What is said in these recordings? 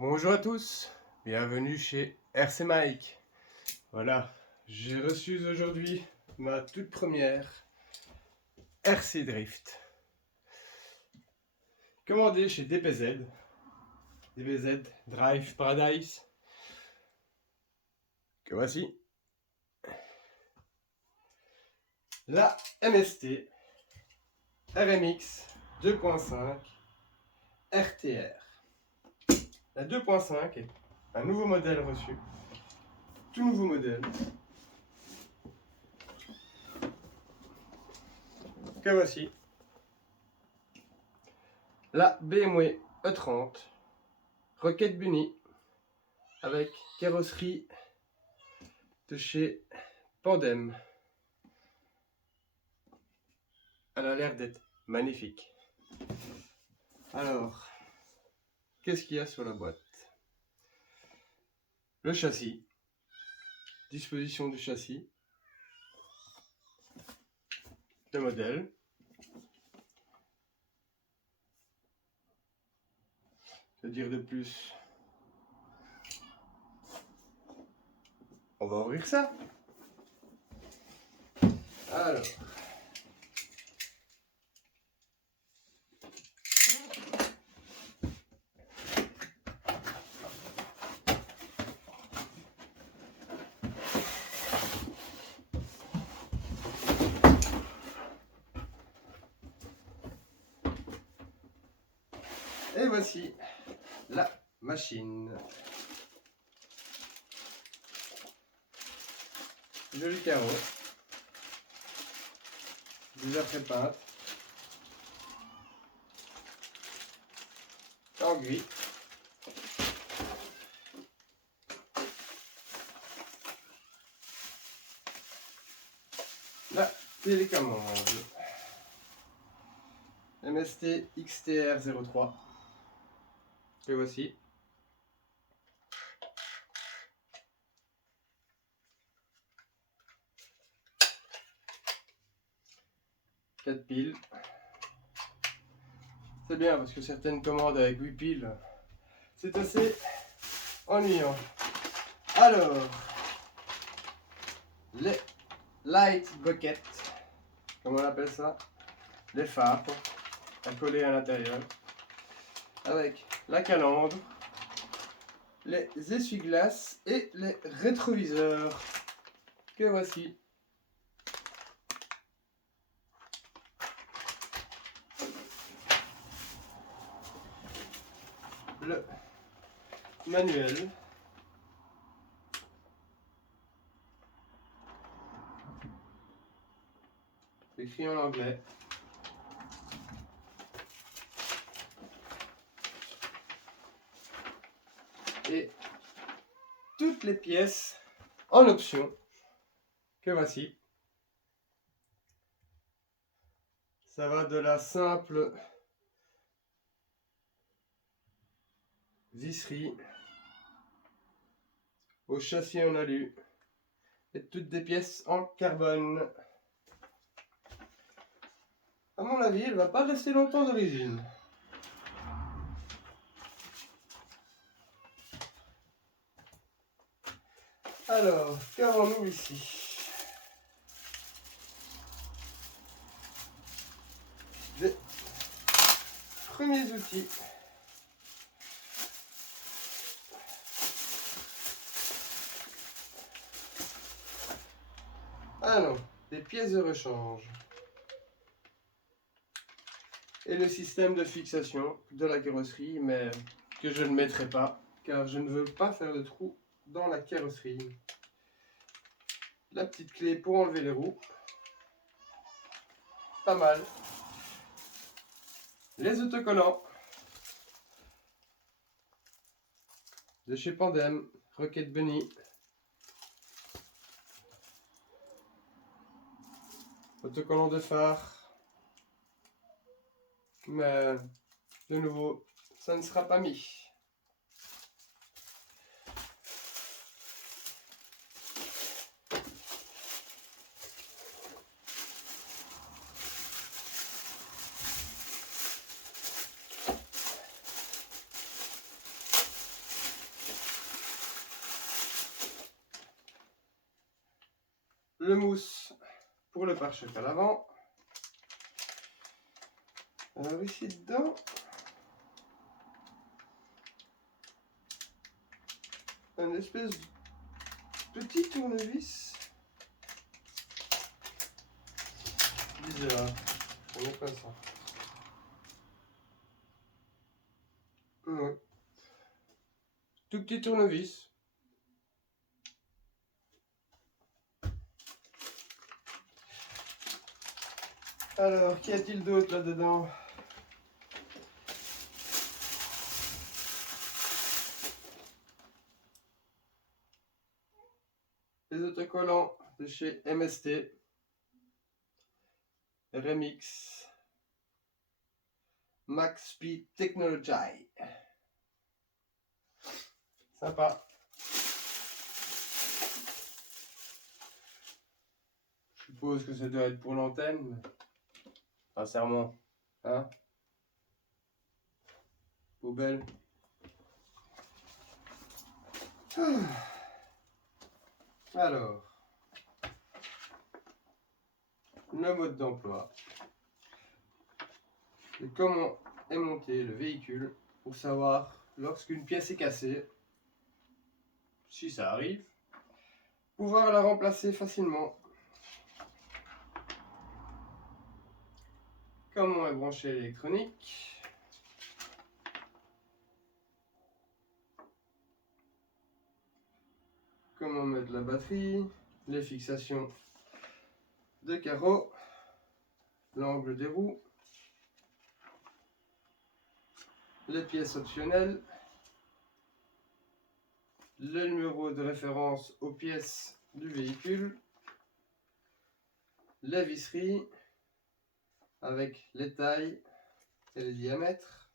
Bonjour à tous, bienvenue chez RC Mike. Voilà, j'ai reçu aujourd'hui ma toute première RC Drift. Commandée chez DBZ Drive Paradise. Que voici. La MST RMX 2.5 RTR. La 2.5 est un nouveau modèle reçu. Tout nouveau modèle. Que voici. La BMW E30 Rocket Bunny avec carrosserie de chez Pandem. Elle a l'air d'être magnifique. Alors, qu'est-ce qu'il y a sur la boîte? Le châssis, disposition du châssis, le modèle, que dire de plus? On va ouvrir ça. Alors, et voici la machine. Joli carreau, déjà pré-peinte, en gris. La télécommande MST XTR 03. Et voici. Quatre piles. C'est bien parce que certaines commandes avec 8 piles, c'est assez ennuyant. Alors, les light buckets, comme on appelle ça, les phares à coller à l'intérieur, avec la calandre, les essuie-glaces et les rétroviseurs que voici. Le manuel, écrit en anglais. Et toutes les pièces en option que voici. Ça va de la simple visserie au châssis en alu et toutes des pièces en carbone. À mon avis, elle va pas rester longtemps d'origine. Alors, qu'avons-nous ici? Des premiers outils. Ah non, des pièces de rechange. Et le système de fixation de la carrosserie, mais que je ne mettrai pas, car je ne veux pas faire de trou dans la carrosserie. La petite clé pour enlever les roues. Pas mal. Les autocollants de chez Pandem, Rocket Bunny. Autocollant de phare. Mais de nouveau, ça ne sera pas mis. le mousse pour le pare-choc à l'avant. Alors ici dedans, un espèce de petit tournevis. Bizarre, on n'est pas ça. Ouais. Tout petit tournevis. Alors, qu'y a-t-il d'autre là-dedans? Les autocollants de chez MST. Remix. Max Speed Technology. Sympa. Je suppose que ça doit être pour l'antenne, mais sincèrement, hein? Poubelle. Alors, le mode d'emploi. Et comment est monté le véhicule pour savoir lorsqu'une pièce est cassée, si ça arrive, pouvoir la remplacer facilement. Comment est branché l'électronique. Comment mettre la batterie, les fixations de carreaux, l'angle des roues, les pièces optionnelles, le numéro de référence aux pièces du véhicule, la visserie avec les tailles et les diamètres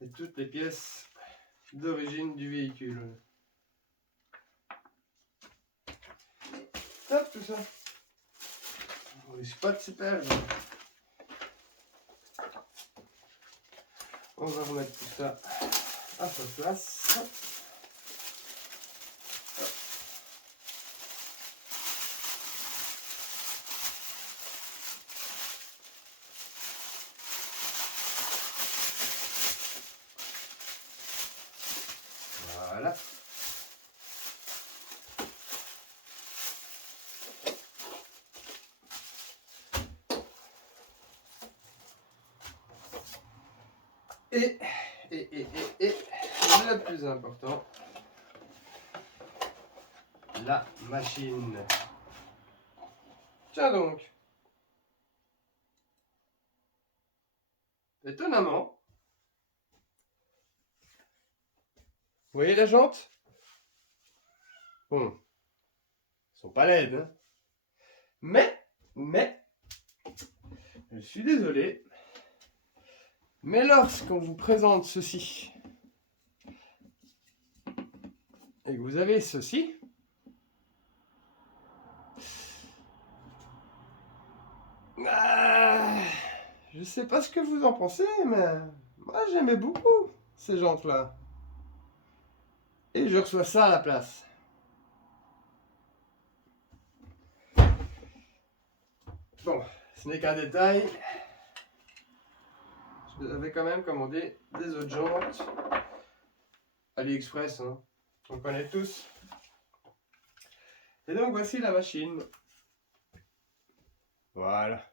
et toutes les pièces d'origine du véhicule. Top tout ça. Les spots super. On va remettre tout ça à sa place. Voilà. Et le plus important, la machine. Tiens donc. Étonnamment. Vous voyez la jante? Bon. Elles sont pas laides, hein. Mais, je suis désolé. Mais lorsqu'on vous présente ceci, et que vous avez ceci, je sais pas ce que vous en pensez, mais moi j'aimais beaucoup ces jantes-là. Et je reçois ça à la place. Bon, ce n'est qu'un détail. Je avais quand même commandé des autres jantes. AliExpress, hein. On connaît tous. Et donc voici la machine. Voilà.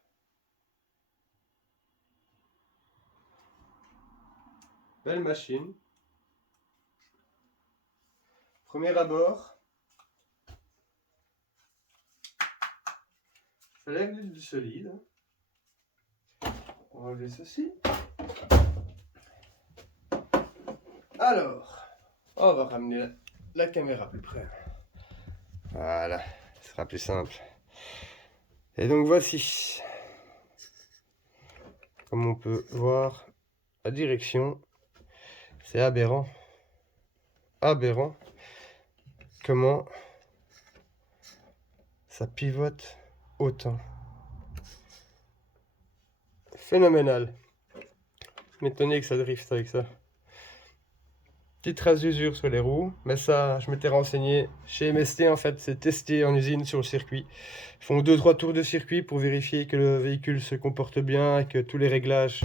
Belle machine. Premier abord. Je lève du solide. On va enlever ceci. Alors, on va ramener la caméra plus près. Voilà, ce sera plus simple. Et donc voici, comme on peut voir, la direction. C'est aberrant. Aberrant. Comment ça pivote autant. Phénoménal. Je m'étonnais que ça drift avec ça. Petite trace d'usure sur les roues, mais ça, je m'étais renseigné chez MST, en fait, c'est testé en usine sur le circuit. Ils font 2-3 tours de circuit pour vérifier que le véhicule se comporte bien et que tous les réglages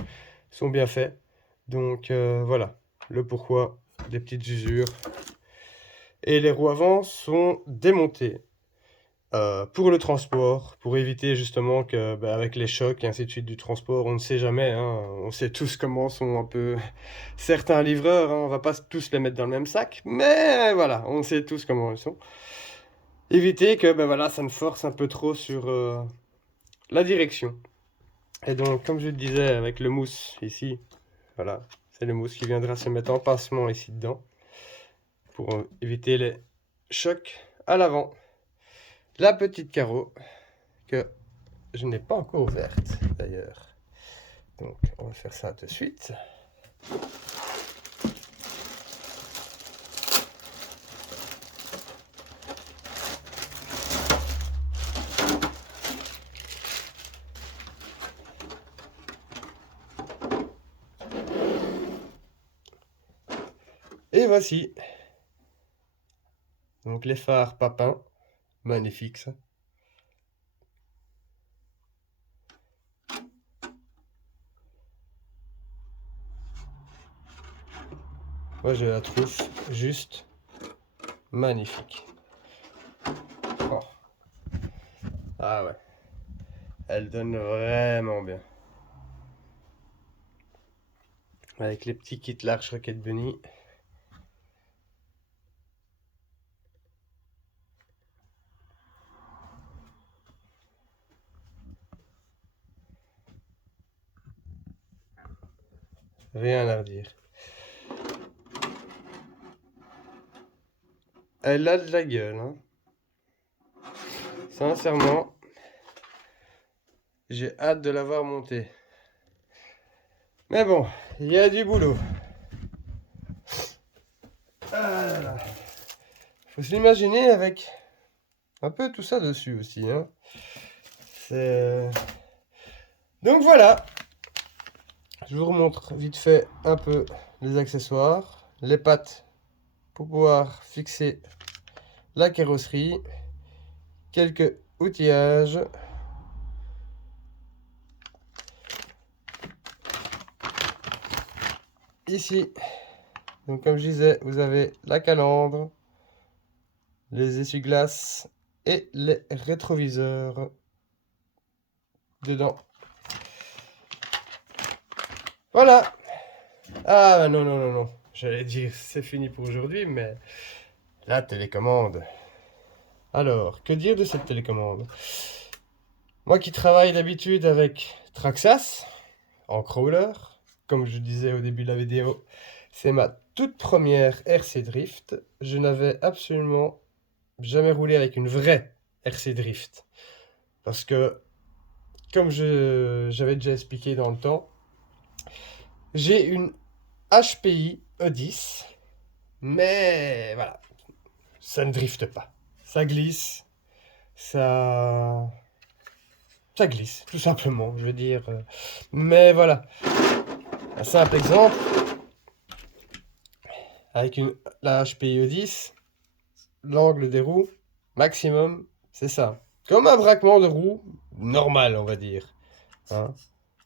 sont bien faits. Donc voilà, le pourquoi des petites usures. Et les roues avant sont démontées pour le transport, pour éviter justement que, avec les chocs et ainsi de suite du transport, on ne sait jamais, hein, on sait tous comment sont un peu certains livreurs, hein, on va pas tous les mettre dans le même sac, mais voilà, on sait tous comment ils sont. Éviter que voilà, ça ne force un peu trop sur la direction. Et donc, comme je le disais, avec le mousse ici, voilà, c'est le mousse qui viendra se mettre en pincement ici dedans pour éviter les chocs à l'avant. La petite carreau que je n'ai pas encore ouverte d'ailleurs. Donc on va faire ça de suite. Et voici. Donc les phares Papin, magnifiques ça. Moi je la trouve juste magnifique. Oh. Ah ouais. Elle donne vraiment bien. Avec les petits kits Large Rocket Bunny. Rien à redire. Elle a de la gueule, hein. Sincèrement, j'ai hâte de la voir monter. Mais bon, il y a du boulot. Ah, faut s'imaginer avec un peu tout ça dessus aussi, hein. Donc voilà. Je vous remontre vite fait un peu les accessoires, les pattes pour pouvoir fixer la carrosserie, quelques outillages. Ici, donc comme je disais, vous avez la calandre, les essuie-glaces et les rétroviseurs dedans. Voilà. Ah non, non, non, non. J'allais dire c'est fini pour aujourd'hui, mais la télécommande. Alors, que dire de cette télécommande? Moi qui travaille d'habitude avec Traxxas, en crawler, comme je disais au début de la vidéo, c'est ma toute première RC Drift. Je n'avais absolument jamais roulé avec une vraie RC Drift. Parce que, comme j'avais déjà expliqué dans le temps, j'ai une HPI E10, mais voilà, ça ne drifte pas. Ça glisse, ça glisse, tout simplement, je veux dire. Mais voilà, un simple exemple, avec la HPI E10, l'angle des roues, maximum, c'est ça. Comme un braquement de roue normal, on va dire. Hein,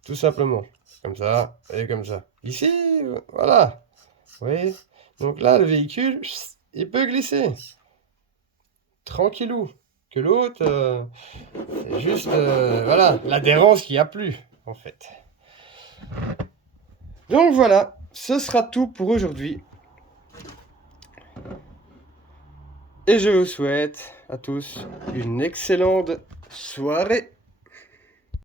tout simplement. Comme ça, et comme ça. Ici, voilà. Vous voyez? Donc là, le véhicule, il peut glisser. Tranquillou. Que l'autre, c'est juste, voilà, l'adhérence qu'il n'y a plus, en fait. Donc voilà, ce sera tout pour aujourd'hui. Et je vous souhaite à tous une excellente soirée.